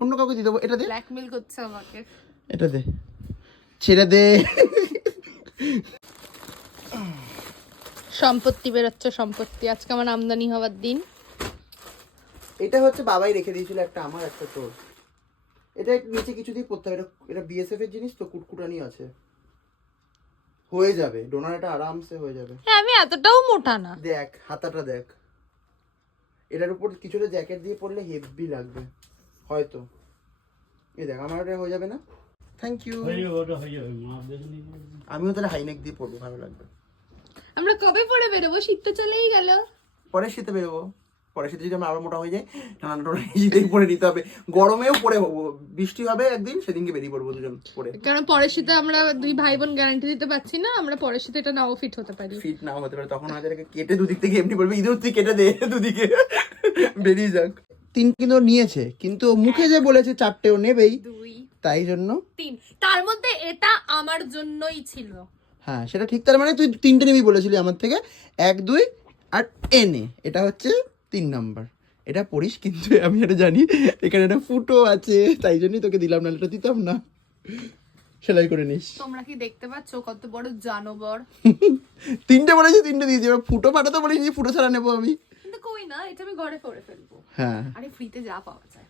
অন্য কাউকে দিয়ে দেবো। এটা দে, ব্ল্যাকমেল করছে আমাকে। এটা দে, ছেড়ে দে। সম্পত্তি বেরোচ্ছে, সম্পত্তি। আজকে আমার আমদানি হওয়ার দিন। এটা হচ্ছে বাবাই রেখে দিয়েছিল, একটা আমার একটা তোর। এটা নিচে কিছু দিয়ে পড়তে হবে, এটা বিএসএফ এর জিনিস তো, কুটকুটানি আছে, হয়ে যাবে। ডোনার এটা আরামসে হয়ে যাবে। হ্যাঁ, আমি এতটাও মোটা না। দেখ হাতাটা দেখ, এটার উপর কিছুটা জ্যাকেট দিয়ে পরলে হেভি লাগবে হয়তো। এই দেখ আমার ওটা হয়ে যাবে না? Thank you. আমিও তাহলে হাইনেক দিয়ে পরবো, ভালো লাগবে। আমরা কবে পরে বেরোবো? শীত তো চলেই গেল। পরে শীতে বেরোবো, পরে শীতে যদি আমরা আবার মোটা হয়ে যাই, নানান শীতেই পরে নিতে হবে। গরমেও পরে হবো, বৃষ্টি হবে একদিন, সেদিনকে বেরিয়ে পড়বো দুজন পরে। কারণ পরের শীতে আমরা দুই ভাই বোন গ্যারান্টি দিতে পারছি না, আমরা পরের শীতে এটা নাও ফিট হতে পারি। ফিট নাও হতে পারে, তখন হয়তো কেটে দুদিক থেকে এমনি বলবে ইঁদুর তুই কেটে দে, দুদিকে বেরিয়ে যাক। 3 কিন্তু নিয়েছে, কিন্তু মুখে যে বলেছে 4টেও নেবেই, 2 তাই জন্য 3, তার মধ্যে এটা আমার জন্যই ছিল। হ্যাঁ সেটা ঠিক। তার মানে তুই 3টে নিবি বলেছিলি আমার থেকে, 1 2 আর এনে, এটা হচ্ছে 3 নাম্বার। এটা পড়িস, কিন্তু আমি এটা জানি এখানে একটা ফুটো আছে, তাই জন্যই তোকে দিলাম, না এটা দিতাম না। সেলাই করে নিস। তোমরা কি দেখতে পাচ্ছ কত বড় জানোবর? 3টে বলেছি, 3টে দিয়েছি, এবার ফুটো পাঠাতে বলেছি, ফুটো ছাড়া নেবো আমি। কিন্তু কই না, এটা আমি ঘরে করে ফেলবো। হ্যাঁ আরে ফ্রিতে যা পাওয়া যায়।